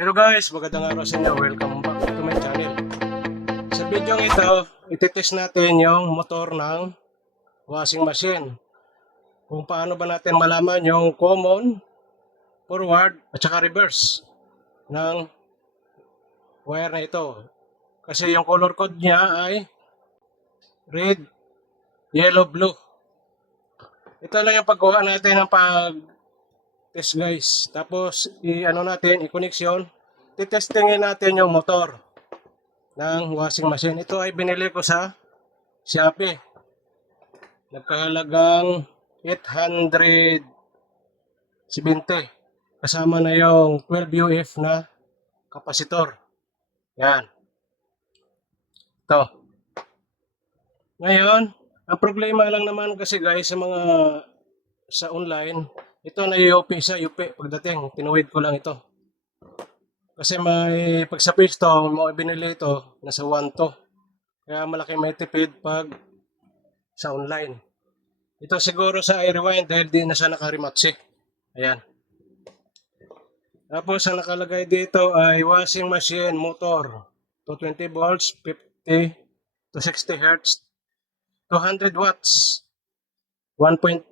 Hello guys, magandang araw sa inyo. Welcome back to my channel. Sa video ito, ititest natin yung motor ng washing machine. Kung paano ba natin malaman yung common, forward at saka reverse ng wire na ito. Kasi yung color code niya ay red, yellow, blue. Ito lang yung pagkuha natin ng pag-test guys. Tapos i-ano natin, i-connection. Titestingin natin yung motor ng washing machine. Ito ay binili ko sa Shopee. Nagkahalagang 870. Kasama na yung 12 UF na kapasitor. Yan. Ito. Ngayon, ang problema lang naman kasi guys sa online, ito na-UP sa UP pagdating. Tinuwid ko lang ito. Kasi may pag sa pisto, mo binili ito, nasa 1 to. Kaya malaki may tipid pag sa online. Ito siguro sa i-rewind dahil di na siya naka-rematch. Ayan. Tapos ang nakalagay dito ay washing machine motor. 220 volts, 50 to 60 Hz, 200 watts, 1.75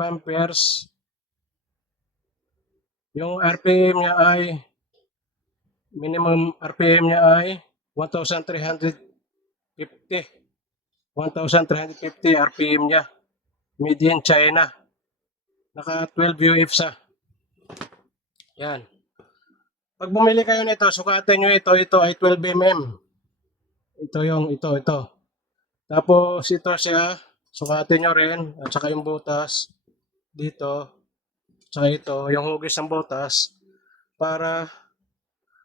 amperes. Yung RPM niya ay minimum RPM niya ay 1,350. 1,350 RPM niya. Made in China. Naka 12 UF sa. Yan. Pag bumili kayo nito, sukatin nyo ito. Ito ay 12 mm. Ito. Tapos ito siya. Sukatin nyo rin. At saka yung butas. Dito. At saka ito. Yung hugis ng butas. Para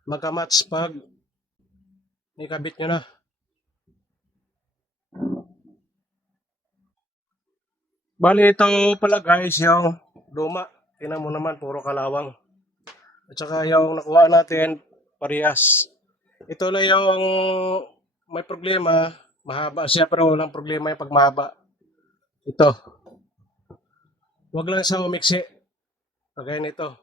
magka-match pag nikabit nyo na. Bali ito pala guys yung luma. Tingnan mo naman puro kalawang. At saka yung nakuha natin parehas. Ito lang yung may problema. Mahaba siya pero walang problema yung pag mahaba. Ito. Huwag lang sa umiksi. Kagaya nito.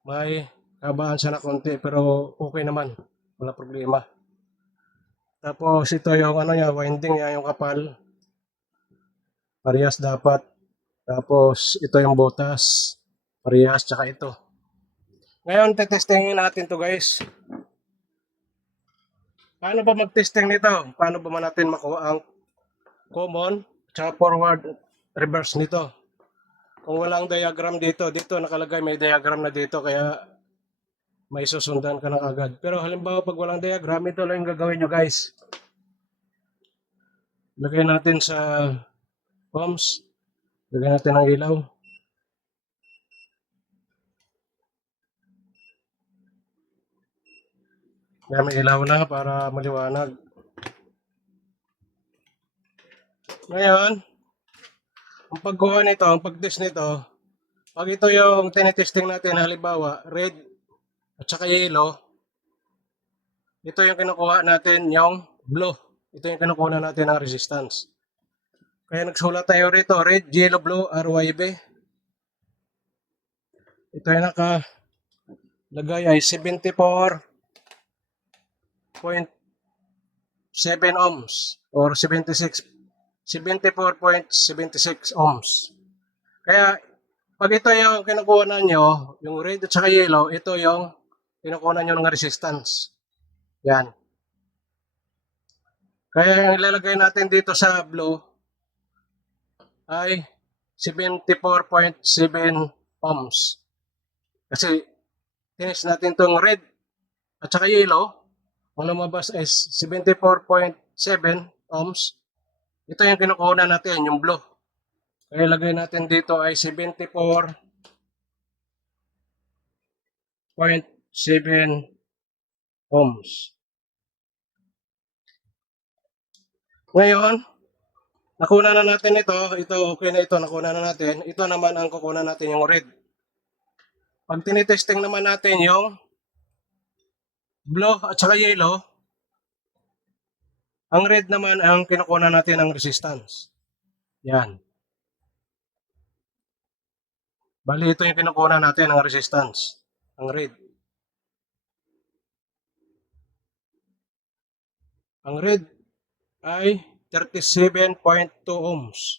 May kabaan siya na konti pero okay naman. Wala problema. Tapos ito yung ano niya, winding niya, yung kapal. Parehas dapat. Tapos ito yung butas. Parehas, tsaka ito. Ngayon, tetestingin natin to guys. Paano ba mag-testing nito? Paano ba natin makuha ang common, tsaka forward, reverse nito? Kung walang diagram dito nakalagay may diagram na dito, kaya may susundan ka na agad. Pero halimbawa pag walang diagram, ito lang yung gagawin nyo guys. Lagay natin sa ohms. Lagay natin ang ilaw. Kaya may ilaw na para maliwanag. Ngayon, ang pagkuha nito, ang pag-test nito, pag ito yung tinitesting natin, halimbawa, red at saka yellow, ito yung kinukuha natin yung blue. Ito yung kinukuha natin ng resistance. Kaya nagsulat tayo rito, red, yellow, blue, RYB. Ito yung nakalagay ay 74.7 ohms or 74.76 ohms. Kaya pag ito yung kinukuha nyo, yung red at saka yellow, ito yung kinukuha nyo ng resistance. Yan. Kaya yung ilalagay natin dito sa blue ay 74.7 ohms. Kasi tinis natin itong red at saka yellow, ang lumabas ay 74.7 ohms. Ito yung kinukuha natin, yung blue. Kaya ilagay natin dito ay 74.7 ohms. Ngayon, nakuna na natin ito. Ito, okay na ito. Nakuna na natin. Ito naman ang kukunan natin yung red. Pag tinitesting naman natin yung blue at saka yellow, ang red naman ang kinukunan natin ng resistance. Yan. Bali, ito yung kinukuha natin ang resistance, ang red. Ang red ay 37.2 ohms.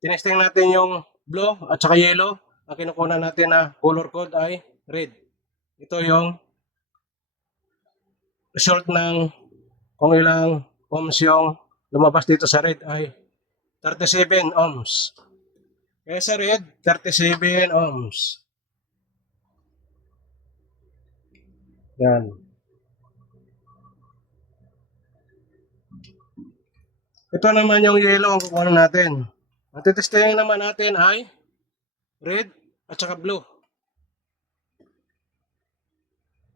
Tinesting natin yung blue at saka yellow. Ang kinukuha natin na color code ay red. Ito yung result ng kung ilang ohms yung lumabas dito sa red ay 37 ohms. Kaya sa red, 37 ohms. Yan. Ito naman yung yellow ang kukuha natin. Ang titestingin naman natin ay red at saka blue.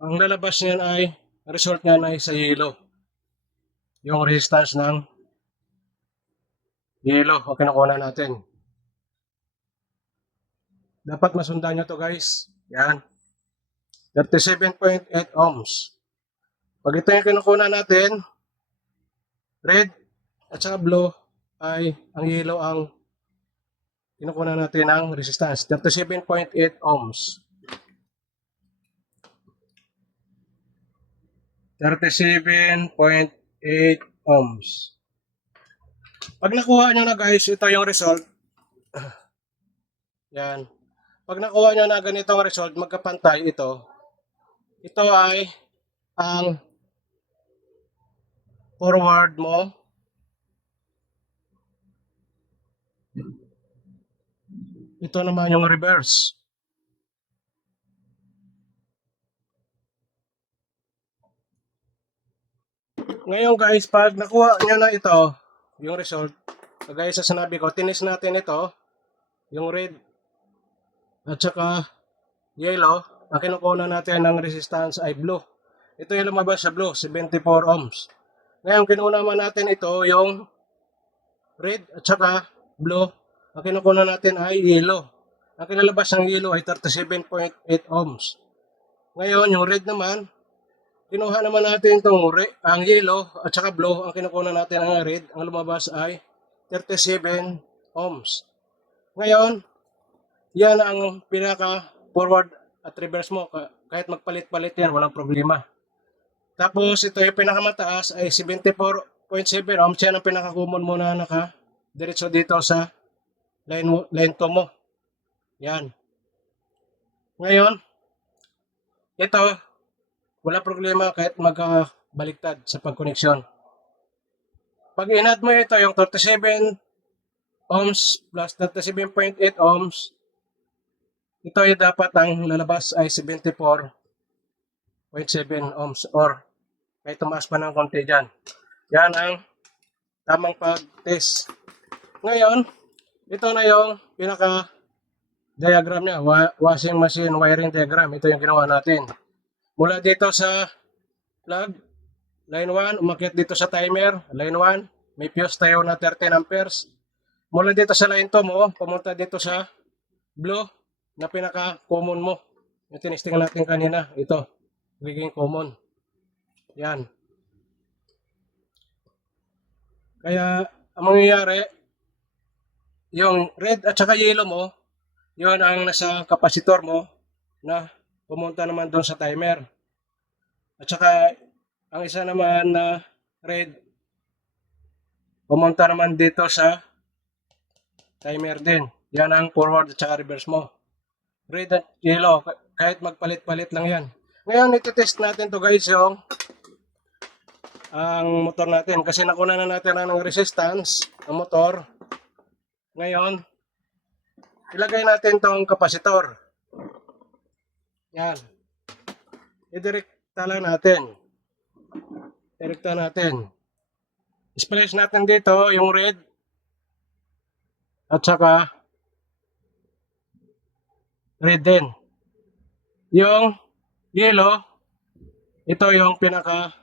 Ang lalabas niyan ay, result niyan ay sa yellow. Yung resistance ng yellow ang kinukuha natin. Dapat masundan nyo to guys. Yan. 37.8 ohms. Pag ito yung kinukuha natin, red at saka blue, ay ang yellow ang kinukuha natin ng resistance. 37.8 ohms. 37.8 ohms. Pag nakuha nyo na guys, ito yung result. Yan. Pag nakuha nyo na ganitong result, magkapantay ito. Ito ay ang forward mo. Ito naman yung reverse. Ngayon guys, pag nakuha nyo na ito, yung result, kagaya sa sinabi ko, tinis natin ito, yung red at saka yellow, ang kinukuha natin ng resistance ay blue. Ito yung lumabas sa blue, 74 ohms. Ngayon, kinuha naman natin ito, yung red at saka blue, ang kinukuha natin ay yellow. Ang kinalabas ng yellow ay 37.8 ohms. Ngayon, yung red naman, kinuha naman natin itong ang yellow at saka blue, ang kinukuha natin ang red, ang lumabas ay 37 ohms. Ngayon, yan ang pinaka forward at reverse mo. Kahit magpalit-palit yan, walang problema. Tapos, ito yung pinakamataas ay 74.7 ohms. Yan ang pinaka-common mo na naka-diretso dito sa line 2 mo. Yan. Ngayon, ito, wala problema kahit magkabaliktad sa pagkoneksyon. Pag in-add mo ito, yung 37 ohms plus 37.8 ohms, ito ay dapat ang lalabas ay 74.7 ohms or may tumaas pa ng konti dyan. Yan ang tamang pag-test. Ngayon, ito na yung pinaka-diagram niya, washing machine wiring diagram. Ito yung ginawa natin. Mula dito sa plug, line 1, umakyat dito sa timer, line 1, may fuse tayo na 13 amperes. Mula dito sa line 2 mo, pumunta dito sa blue na pinaka-common mo. Yung tinisting natin kanina, ito, magiging common. Yan. Kaya, ang mangyayari, yung red at saka yellow mo, yun ang nasa kapasitor mo na pumunta naman doon sa timer. At saka, ang isa naman na red, pumunta naman dito sa timer din. Yan ang forward at saka reverse mo. Red at yellow, kahit magpalit-palit lang yan. Ngayon, iti-test natin to guys yung ang motor natin. Kasi nakuna na natin ng resistance ang motor. Ngayon, ilagay natin tong kapasitor. Yan. Idirekta lang natin. Direkta natin. Splice natin dito yung red at saka red din. Yung yellow, ito yung pinaka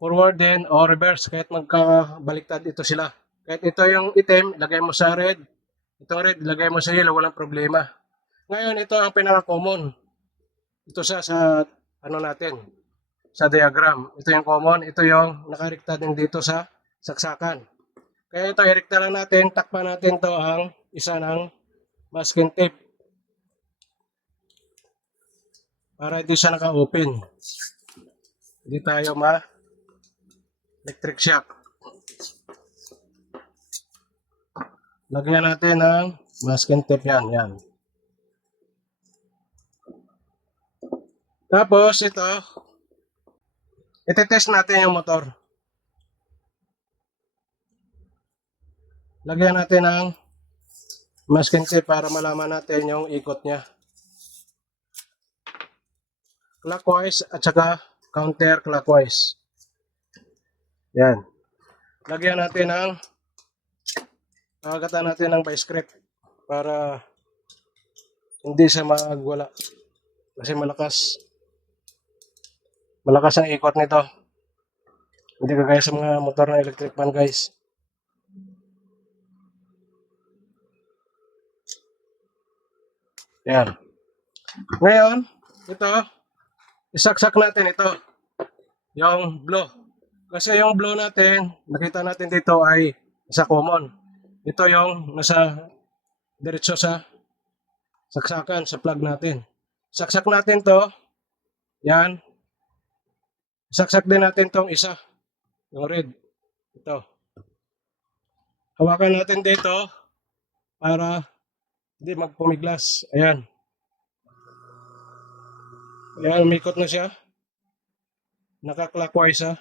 forward din o reverse kahit magkabaliktad ito sila. Kahit ito yung itim, lagay mo sa red. Itong red, lagay mo sa yellow, walang problema. Ngayon, ito ang pinaka-common. Ito sa ano natin, sa diagram. Ito yung common, ito yung nakarekta din dito sa saksakan. Kaya ito, irekta lang natin, takpan natin to ang isa ng masking tape. para hindi siya naka-open. Hindi tayo electric shock. Lagyan natin ng masking tape yan. Tapos ito, itetest natin yung motor. Lagyan natin ng masking tape para malaman natin yung ikot niya. Clockwise at saka counterclockwise. Yan. Lagyan natin ng kakagatan natin ng vice grip para hindi siya magwala. Kasi malakas ang ikot nito. Hindi kagaya sa mga motor na electric fan, guys. Yan. Ngayon, ito, isaksak natin ito. Yung blow. Kasi yung blow natin, nakita natin dito ay isa common. Ito yung nasa diretso sa saksakan, sa plug natin. Saksak natin to. Yan. Saksak din natin tong isa. Yung red. Ito. Hawakan natin dito para hindi magpumiglas. Ayan. Ayan, umikot na siya. Naka-clockwise ha.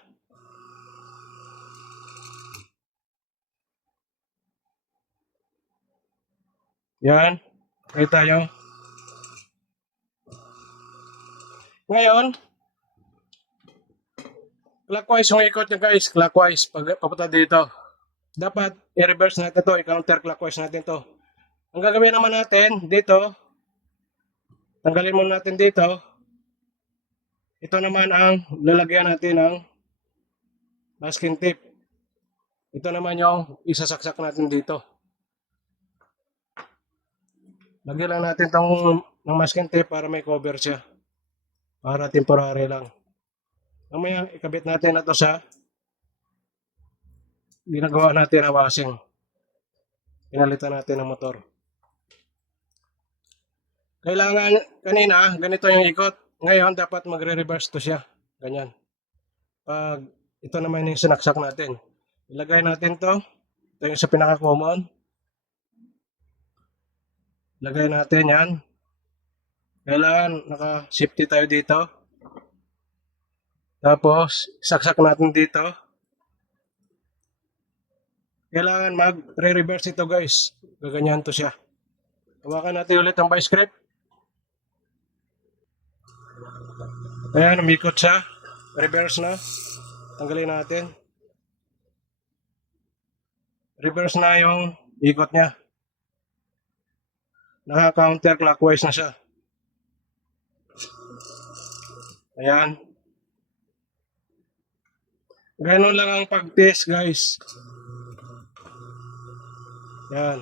Yan. Kita nyo. Ngayon, clockwise yung ikot nyo, guys. Clockwise. Pag papunta dito. Dapat i-reverse natin to. I-counterclockwise natin to. Ang gagawin naman natin dito, tanggalin muna natin dito. Ito naman ang lalagyan natin ng masking tape. Ito naman yung isasaksak natin dito. Lagyan lang natin ng masking tape para may cover siya. Para temporary lang. Mamaya ikabit natin na to sa ginagawa natin na washing. Pinalitan natin ng motor. Kailangan kanina ganito yung ikot. Ngayon dapat magre-reverse to siya. Ganyan. Pag ito naman yung sinaksak natin. Ilagay natin to. Ito yung sa pinaka-common. Lagay natin yan. Kailangan naka-safety tayo dito. Tapos, saksak natin dito. Kailangan mag-reverse ito, guys. Gaganyan to siya. Hawakan natin ulit ang vice grip. Ayan, umikot siya. Reverse na. Tanggalin natin. Reverse na yung ikot niya. Naka-counterclockwise na siya. Ayan. Ganun lang ang pag-test, guys. Ayan.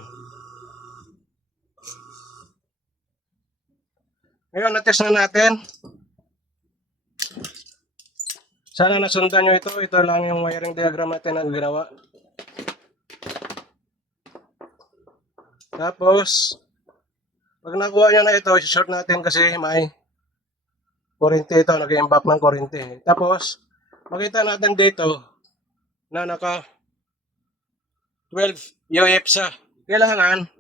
Ngayon, na-test na natin. Sana nasundan nyo ito. Ito lang yung wiring diagram natin na ginawa. Tapos, pag nakuha nyo na ito, short natin kasi may kurente ito, nag-imbak ng kurente. Tapos, makita natin dito na naka 12 UF siya. Kailangan,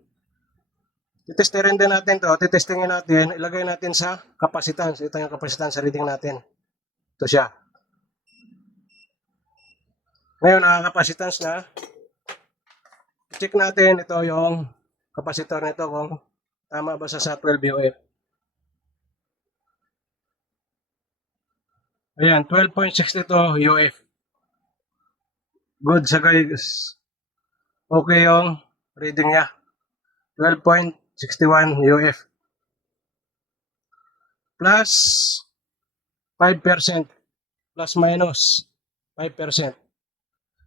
titestingin din natin to, titestingin natin, ilagay natin sa capacitance. Ito yung capacitance sa reading natin. Ito siya. Ngayon, nakaka-capacitance na. Check natin ito yung capacitor nito kung tama ba sa 12 UF. Ayan, 12.62 UF. Good sa guys. Okay yung reading niya. 12.61 UF. Plus 5%. Plus minus 5%.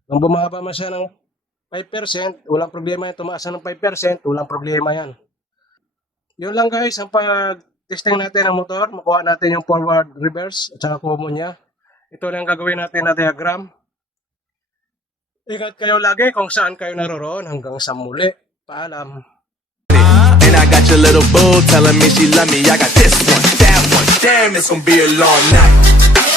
Kung bumaba man siya ng 5%, walang problema yan. Tumaas ng 5%, walang problema yan. Yun lang guys, ang pag-testing natin ng motor, makuha natin yung forward, reverse, at saka common niya. Ito lang gagawin natin na diagram. Ingat kayo lagi kung saan kayo naroroon. Hanggang sa muli. Paalam. And I got your little boo telling me she love me. I got this one, that one. damn, it's gonna be a long night.